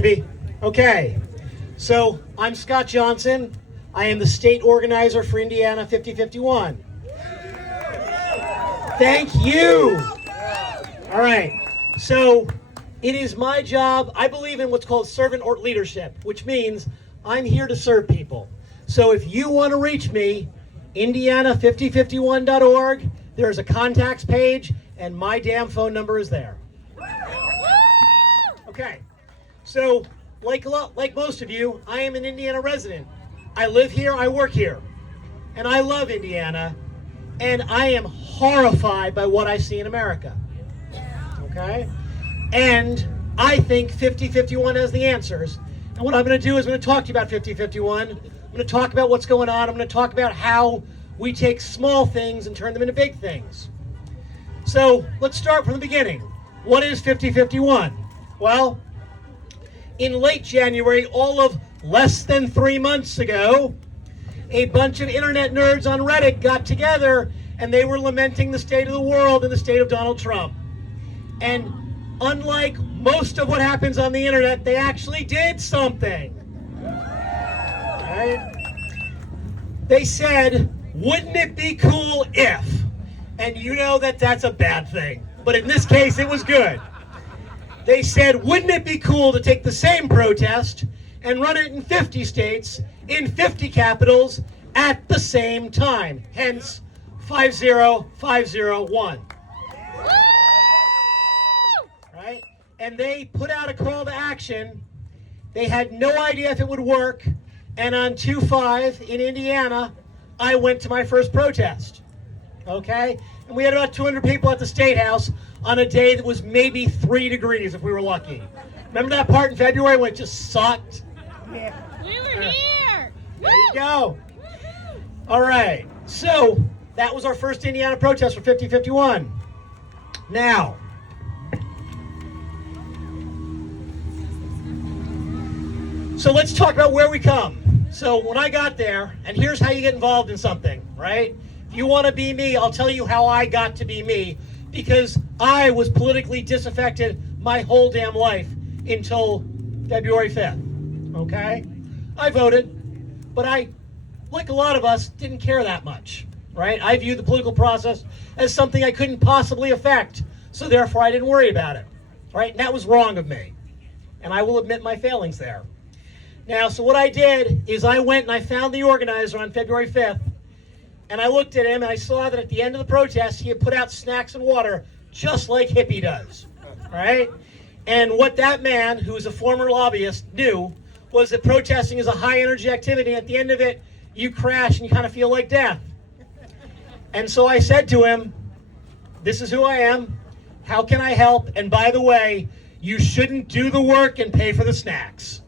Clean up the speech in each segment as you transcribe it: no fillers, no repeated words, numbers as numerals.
baby. Okay, so I'm Scott Johnson. I am the state organizer for Indiana 5051. Thank you. All right, so it is my job. I believe in what's called servant or leadership, which means I'm here to serve people. So if you want to reach me, Indiana5051.org, there's a contacts page, and my damn phone number is there. Okay, so like most of you, I am an Indiana resident. I live here, I work here, and I love Indiana, and I am horrified by what I see in America. Okay, and I think 5051 has the answers. And what I'm going to do is I'm going to talk to you about 5051. I'm going to talk about what's going on. I'm going to talk about how we take small things and turn them into big things. So let's start from the beginning. What is 5051? Well, in late January, all of less than 3 months ago, a bunch of internet nerds on Reddit got together and they were lamenting the state of the world and the state of Donald Trump. And unlike most of what happens on the internet, they actually did something. Right? They said, wouldn't it be cool if? And you know that that's a bad thing. But in this case, it was good. They said, wouldn't it be cool to take the same protest and run it in 50 states, in 50 capitals, at the same time? Hence, 50501. Right? And they put out a call to action. They had no idea if it would work. And on 2/5 in Indiana, I went to my first protest. Okay? And we had about 200 people at the State House on a day that was maybe 3 degrees if we were lucky. Remember that part in February when it just sucked? Yeah. We were here. There you go. All right. So that was our first Indiana protest for 5051. Now, so let's talk about where we come. So when I got there, and here's how you get involved in something, right? If you want to be me, I'll tell you how I got to be me, because I was politically disaffected my whole damn life until February 5th, okay? I voted, but I, like a lot of us, didn't care that much, right? I viewed the political process as something I couldn't possibly affect, so therefore I didn't worry about it, right? And that was wrong of me, and I will admit my failings there. Now, so what I did is I went and I found the organizer on February 5th, and I looked at him and I saw that at the end of the protest, he had put out snacks and water just like Hippie does, right? And what that man, who was a former lobbyist, knew was that protesting is a high energy activity. At the end of it, you crash and you kind of feel like death. And so I said to him, this is who I am. How can I help? And by the way, you shouldn't do the work and pay for the snacks.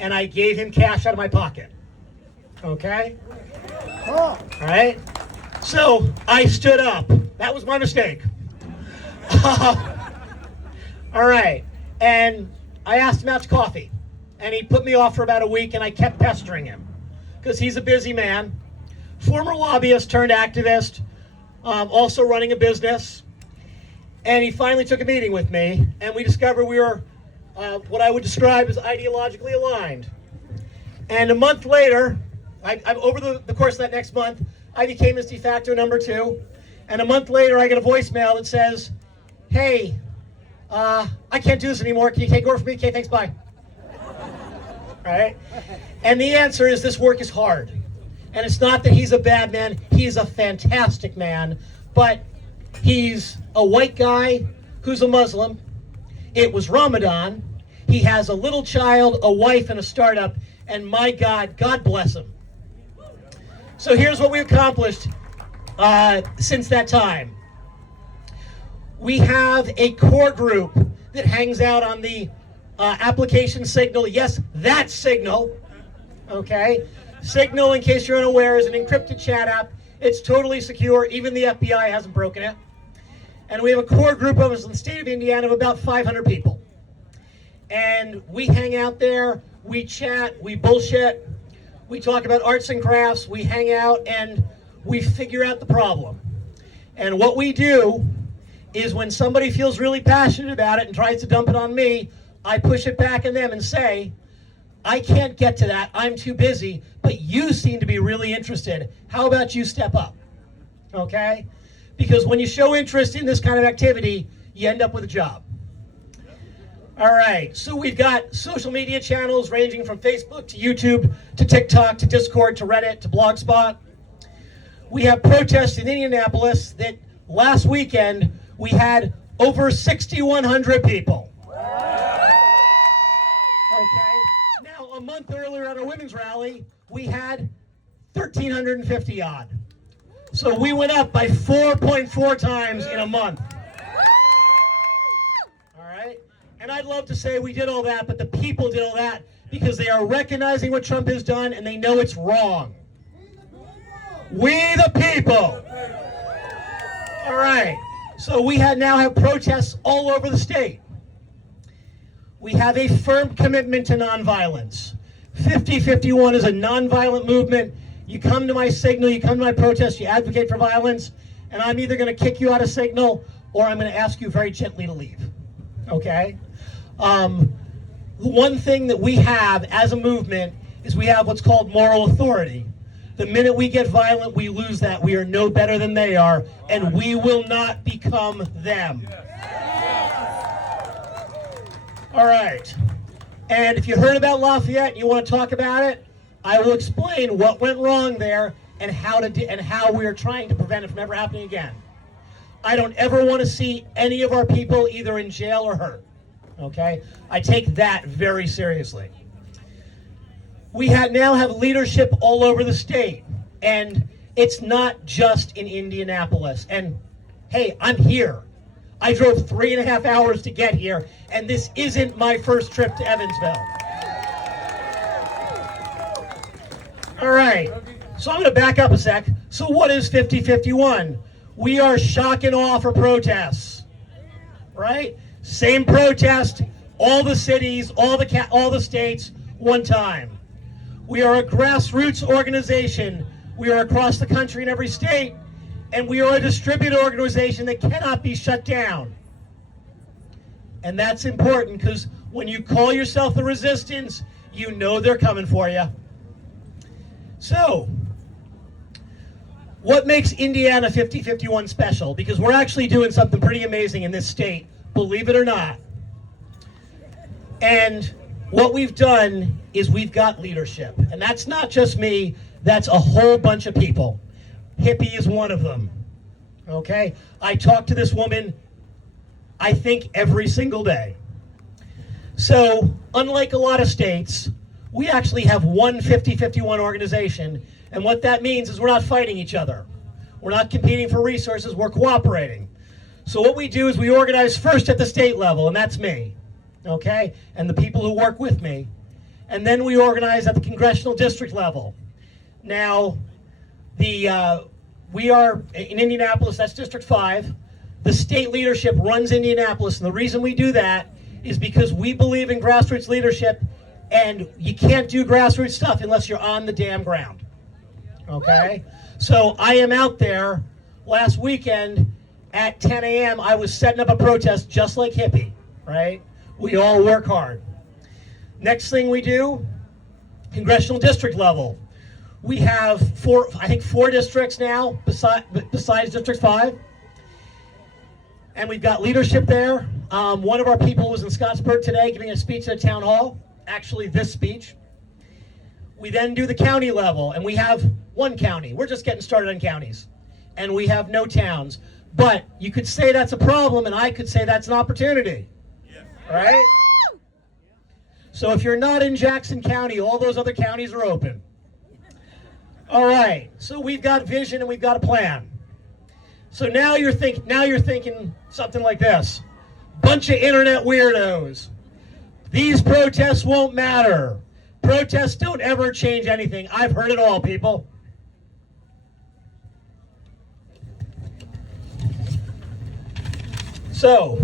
And I gave him cash out of my pocket. Okay? All right? So I stood up. That was my mistake. All right. And I asked him out to coffee. And he put me off for about a week, and I kept pestering him because he's a busy man. Former lobbyist turned activist, also running a business. And he finally took a meeting with me, and we discovered we were what I would describe as ideologically aligned. And a month later, over the course of that next month, I became his de facto number 2. And a month later, I get a voicemail that says, hey, I can't do this anymore. Can you take over for me? Okay, thanks, bye. Right? And the answer is this work is hard. And it's not that he's a bad man. He's a fantastic man. But he's a white guy who's a Muslim. It was Ramadan. He has a little child, a wife, and a startup. And my God, God bless him. So here's what we accomplished since that time. We have a core group that hangs out on the application Signal. Yes, that Signal. Okay? Signal, in case you're unaware, is an encrypted chat app. It's totally secure. Even the FBI hasn't broken it. And we have a core group of us in the state of Indiana of about 500 people. And we hang out there, we chat, we bullshit, we talk about arts and crafts, we hang out, and we figure out the problem. And what we do is when somebody feels really passionate about it and tries to dump it on me, I push it back on them and say, I can't get to that, I'm too busy, but you seem to be really interested. How about you step up? Okay? Because when you show interest in this kind of activity, you end up with a job. All right, so we've got social media channels ranging from Facebook to YouTube to TikTok to Discord to Reddit to Blogspot. We have protests in Indianapolis that last weekend we had over 6,100 people. Okay, now a month earlier at our women's rally, we had 1,350 odd. So we went up by 4.4 times in a month. All right? And I'd love to say we did all that, but the people did all that because they are recognizing what Trump has done and they know it's wrong. We the people. All right. So we now have protests all over the state. We have a firm commitment to nonviolence. 5051 is a nonviolent movement. You come to my signal, you come to my protest, you advocate for violence, and I'm either going to kick you out of signal or I'm going to ask you very gently to leave. Okay? One thing that we have as a movement is we have what's called moral authority. The minute we get violent, we lose that. We are no better than they are, and we will not become them. All right. And if you heard about Lafayette and you want to talk about it, I will explain what went wrong there and how we are trying to prevent it from ever happening again. I don't ever want to see any of our people either in jail or hurt. Okay? I take that very seriously. We now have leadership all over the state, and it's not just in Indianapolis. And hey, I'm here. I drove 3.5 hours to get here, and this isn't my first trip to Evansville. All right, so I'm going to back up a sec. So what is 5051? We are shock and awe for protests, right? Same protest, all the cities, all the states, one time. We are a grassroots organization. We are across the country in every state, and we are a distributed organization that cannot be shut down. And that's important because when you call yourself the resistance, you know they're coming for you. So, what makes Indiana 5051 special? Because we're actually doing something pretty amazing in this state, believe it or not. And what we've done is we've got leadership. And that's not just me, that's a whole bunch of people. Hippie is one of them. Okay? I talk to this woman, I think, every single day. So, unlike a lot of states, we actually have one 5051 organization, and what that means is we're not fighting each other. We're not competing for resources, we're cooperating. So what we do is we organize first at the state level, and that's me, okay? And the people who work with me. And then we organize at the congressional district level. Now, we are in Indianapolis, that's District 5. The state leadership runs Indianapolis, and the reason we do that is because we believe in grassroots leadership, and you can't do grassroots stuff unless you're on the damn ground, okay? So I am out there. Last weekend at 10 a.m., I was setting up a protest just like Hippie, right? We all work hard. Next thing we do, congressional district level. We have four districts now besides District 5. And we've got leadership there. One of our people was in Scottsburg today giving a speech at a town hall. Actually, this speech. We then do the county level, and we have one county. We're just getting started on counties. And we have no towns. But you could say that's a problem, and I could say that's an opportunity. Yeah. Right? So if you're not in Jackson County, all those other counties are open. All right, so we've got vision and we've got a plan. So now you're thinking something like this. Bunch of internet weirdos. These protests won't matter. Protests don't ever change anything. I've heard it all, people. So,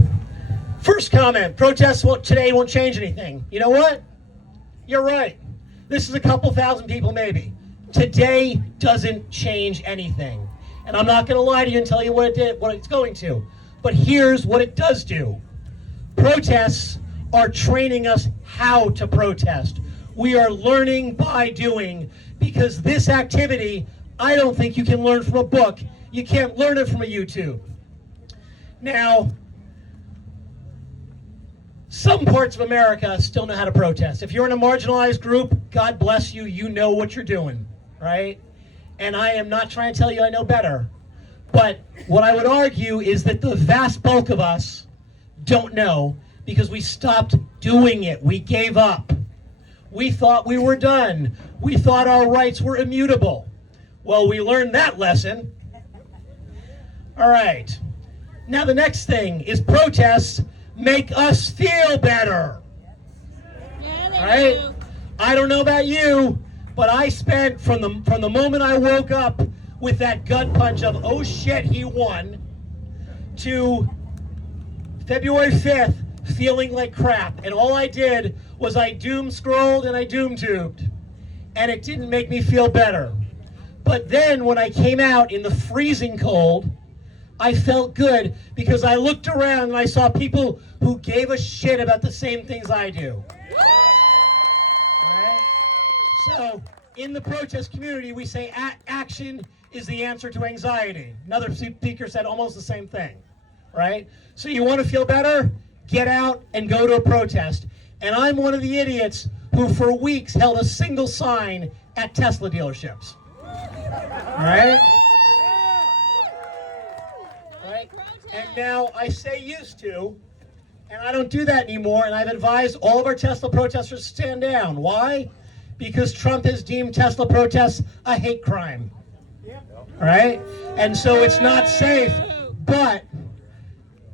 first comment, protests today won't change anything. You know what? You're right. This is a couple thousand people maybe. Today doesn't change anything. And I'm not going to lie to you and tell you what it's going to. But here's what it does do. Protests are training us how to protest. We are learning by doing, because this activity, I don't think you can learn from a book. You can't learn it from a YouTube. Now, some parts of America still know how to protest. If you're in a marginalized group, God bless you, you know what you're doing, right? And I am not trying to tell you I know better. But what I would argue is that the vast bulk of us don't know because we stopped doing it. We gave up. We thought we were done. We thought our rights were immutable. Well, we learned that lesson. All right. Now the next thing is protests make us feel better. Yeah, they Right? do. I don't know about you, but I spent from the moment I woke up with that gut punch of, oh shit, he won, to February 5th feeling like crap. And all I did was I doom scrolled and I doom tubed. And it didn't make me feel better. But then when I came out in the freezing cold, I felt good because I looked around and I saw people who gave a shit about the same things I do. Right? So, in the protest community, we say action is the answer to anxiety. Another speaker said almost the same thing, right? So you want to feel better? Get out and go to a protest. And I'm one of the idiots who for weeks held a single sign at Tesla dealerships. Right? Right? And now I say used to, and I don't do that anymore, and I've advised all of our Tesla protesters to stand down. Why? Because Trump has deemed Tesla protests a hate crime. Right? And so it's not safe. But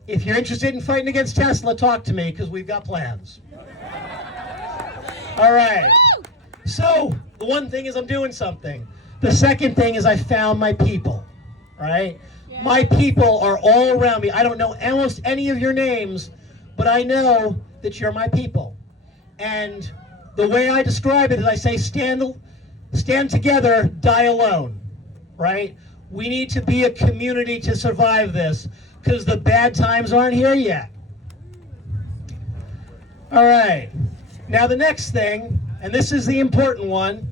if you're interested in fighting against Tesla, talk to me because we've got plans. All right. So the one thing is I'm doing something. The second thing is I found my people. Right? Yeah. My people are all around me. I don't know almost any of your names, but I know that you're my people. And the way I describe it is I say stand together, die alone. Right? We need to be a community to survive this because the bad times aren't here yet. All right. Now the next thing, and this is the important one,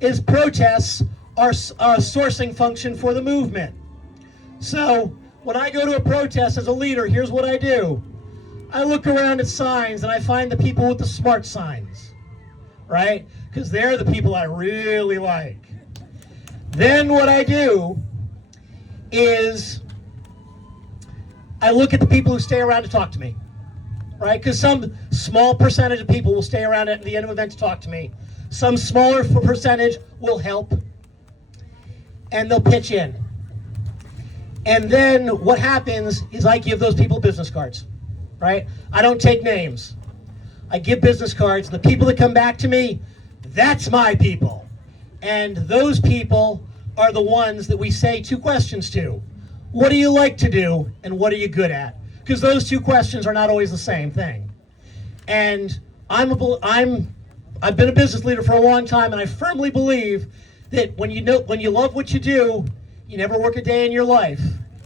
is protests are a sourcing function for the movement. So when I go to a protest as a leader, here's what I do. I look around at signs and I find the people with the smart signs, right? Because they're the people I really like. Then what I do is I look at the people who stay around to talk to me, right? Because some small percentage of people will stay around at the end of the event to talk to me. Some smaller percentage will help, and they'll pitch in. And then what happens is I give those people business cards, right? I don't take names. I give business cards. The people that come back to me, that's my people. And those people are the ones that we say two questions to. What do you like to do and what are you good at? Because those two questions are not always the same thing. And I've been a business leader for a long time, and I firmly believe that when you love what you do, you never work a day in your life,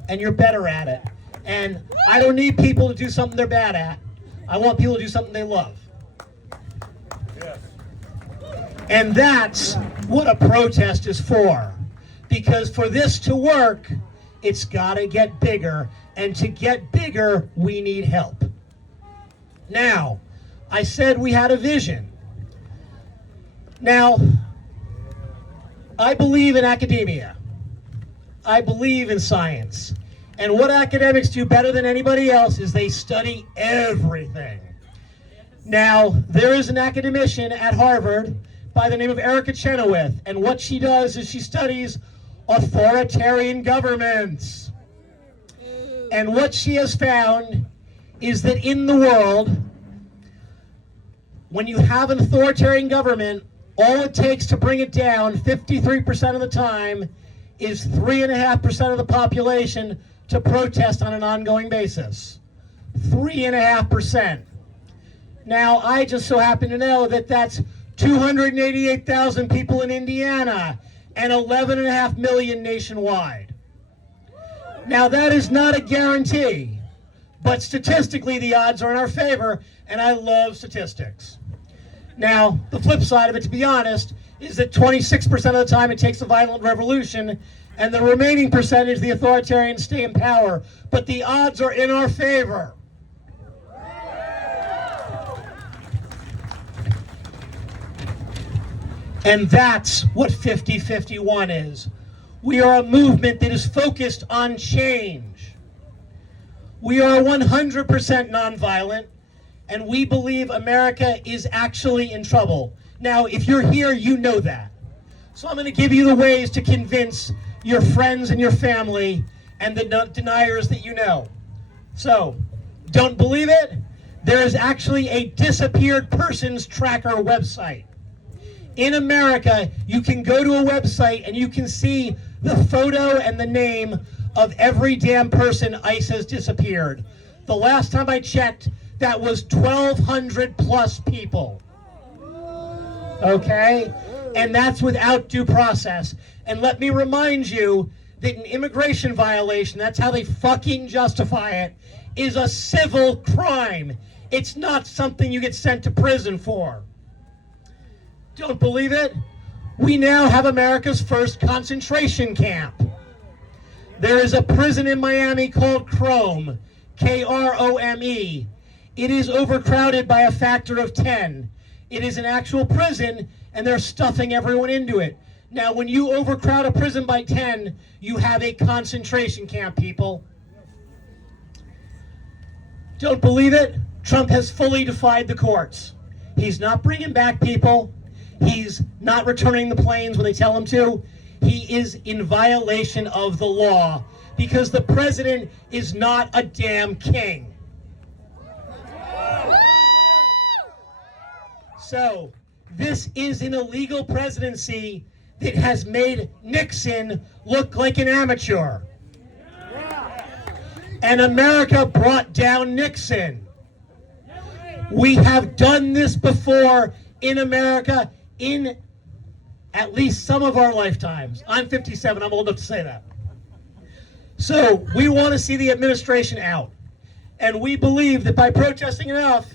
and you're better at it. And I don't need people to do something they're bad at. I want people to do something they love. And that's what a protest is for. Because for this to work, it's got to get bigger. And to get bigger, we need help. Now, I said we had a vision. Now, I believe in academia. I believe in science. And what academics do better than anybody else is they study everything. Now, there is an academician at Harvard by the name of Erica Chenoweth, and what she does is she studies authoritarian governments. And what she has found is that in the world, when you have an authoritarian government, all it takes to bring it down 53% of the time is 3.5% of the population to protest on an ongoing basis. 3.5%. Now, I just so happen to know that that's 288,000 people in Indiana and 11.5 million nationwide. Now, that is not a guarantee, But statistically, the odds are in our favor, and I love statistics. Now, the flip side of it, to be honest, is that 26% of the time it takes a violent revolution, and the remaining percentage, the authoritarians stay in power. But the odds are in our favor. And that's what 5051 is. We are a movement that is focused on change. We are 100% nonviolent, and we believe America is actually in trouble. Now, if you're here, you know that. So I'm going to give you the ways to convince your friends and your family and the deniers that you know. So, don't believe it? There is actually a disappeared persons tracker website. In America, you can go to a website and you can see the photo and the name of every damn person ICE has disappeared. The last time I checked, that was 1,200 plus people. Okay? And that's without due process. And let me remind you that an immigration violation, that's how they fucking justify it, is a civil crime. It's not something you get sent to prison for. Don't believe it? We now have America's first concentration camp. There is a prison in Miami called Krome, Krome. It is overcrowded by a factor of 10. It is an actual prison, and they're stuffing everyone into it. Now, when you overcrowd a prison by 10, you have a concentration camp, people. Don't believe it? Trump has fully defied the courts. He's not bringing back people. He's not returning the planes when they tell him to. He is in violation of the law because the president is not a damn king. So, this is an illegal presidency that has made Nixon look like an amateur. And America brought down Nixon. We have done this before in America in at least some of our lifetimes. I'm 57, I'm old enough to say that. So we want to see the administration out. And we believe that by protesting enough,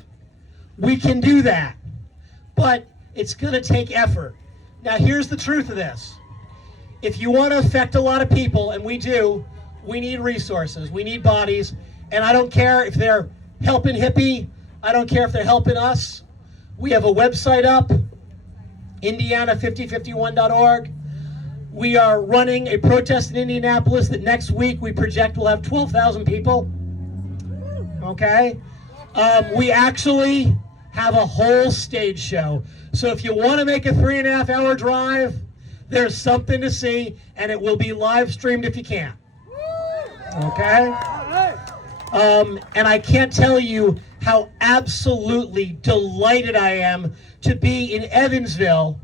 we can do that. But it's going to take effort. Now here's the truth of this. If you want to affect a lot of people, and we do, we need resources, we need bodies, and I don't care if they're helping hippie, I don't care if they're helping us. We have a website up, Indiana5051.org. We are running a protest in Indianapolis that next week we project will have 12,000 people. Okay? We actually have a whole stage show. So if you want to make a 3.5 hour drive, there's something to see, and it will be live streamed if you can. Okay? And I can't tell you how absolutely delighted I am to be in Evansville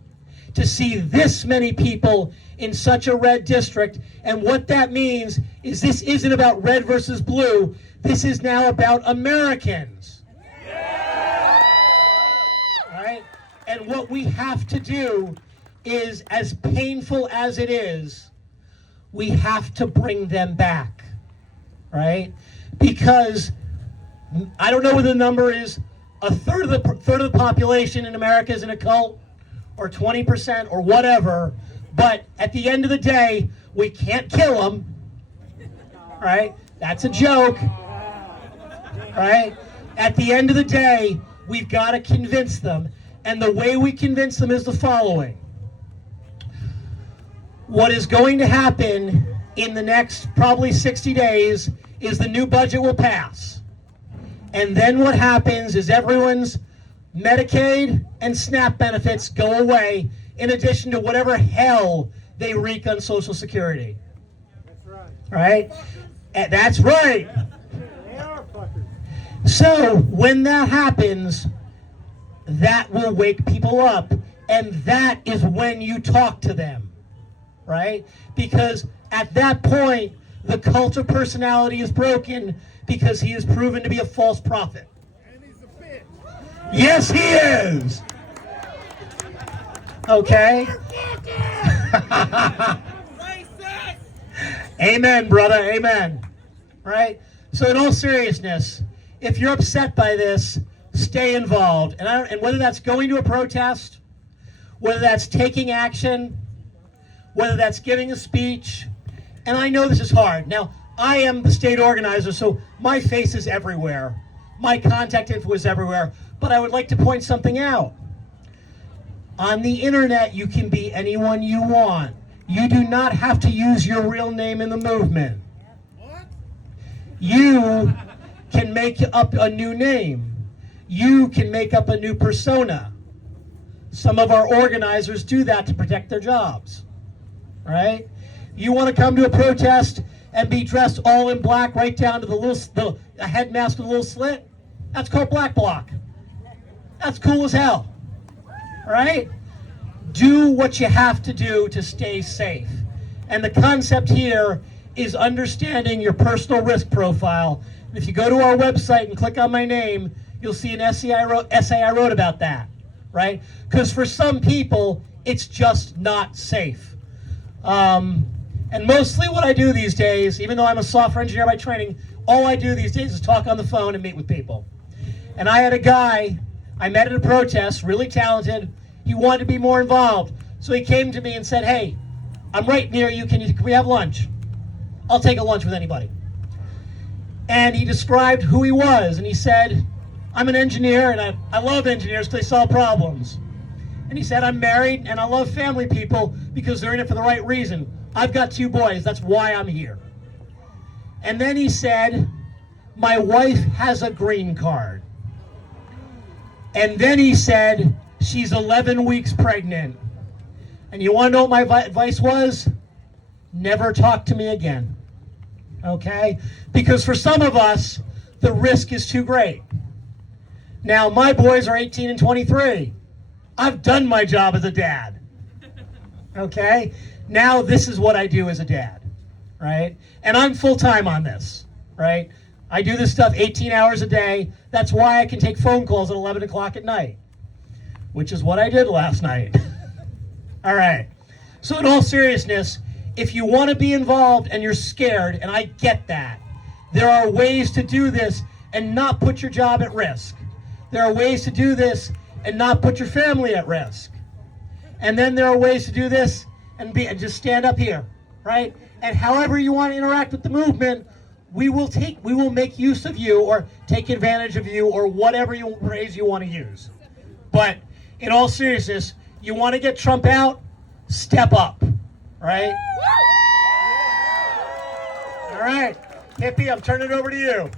to see this many people in such a red district. And what that means is this isn't about red versus blue. This is now about Americans. Right? And what we have to do is, as painful as it is, we have to bring them back. Right? Because I don't know what the number is. A third of the population in America is in a cult, or 20%, or whatever. But at the end of the day, we can't kill them. Right? That's a joke. Right? At the end of the day, we've got to convince them. And the way we convince them is the following. What is going to happen in the next probably 60 days is the new budget will pass. And then what happens is everyone's Medicaid and SNAP benefits go away, in addition to whatever hell they wreak on Social Security. That's right. Right? And that's right. They are fuckers. So when that happens, that will wake people up, and that is when you talk to them. Right? Because at that point, the cult of personality is broken because he is proven to be a false prophet. And he's a bitch. Yes, he is. Okay. Amen, brother. Amen. Right? So in all seriousness, if you're upset by this, stay involved. And whether that's going to a protest, whether that's taking action, whether that's giving a speech, and I know this is hard. Now, I am the state organizer, so my face is everywhere. My contact info is everywhere, but I would like to point something out. On the internet, you can be anyone you want. You do not have to use your real name in the movement. You can make up a new name. You can make up a new persona. Some of our organizers do that to protect their jobs, right? You want to come to a protest and be dressed all in black right down to the head mask with a little slit? That's called black bloc. That's cool as hell, right? Do what you have to do to stay safe. And the concept here is understanding your personal risk profile. If you go to our website and click on my name, you'll see an essay I wrote about that, right? Because for some people, it's just not safe. And mostly what I do these days, even though I'm a software engineer by training, all I do these days is talk on the phone and meet with people. And I had a guy I met at a protest, really talented. He wanted to be more involved. So he came to me and said, hey, I'm right near you. Can we have lunch? I'll take a lunch with anybody. And he described who he was. And he said, I'm an engineer, and I love engineers because they solve problems. And he said, I'm married, and I love family people because they're in it for the right reason. I've got 2 boys. That's why I'm here. And then he said, my wife has a green card. And then he said, she's 11 weeks pregnant. And you want to know what my advice was? Never talk to me again. Okay? Because for some of us, the risk is too great. Now, my boys are 18 and 23. I've done my job as a dad. Okay? Now this is what I do as a dad, right? And I'm full-time on this, right? I do this stuff 18 hours a day. That's why I can take phone calls at 11 o'clock at night, which is what I did last night. All right. So in all seriousness, if you want to be involved and you're scared, and I get that, there are ways to do this and not put your job at risk. There are ways to do this and not put your family at risk. And then there are ways to do this and just stand up here, right? And however you want to interact with the movement, we will make use of you or take advantage of you or whatever phrase you want to use. But in all seriousness, you want to get Trump out, step up, right? All right, Hippie, I'm turning it over to you.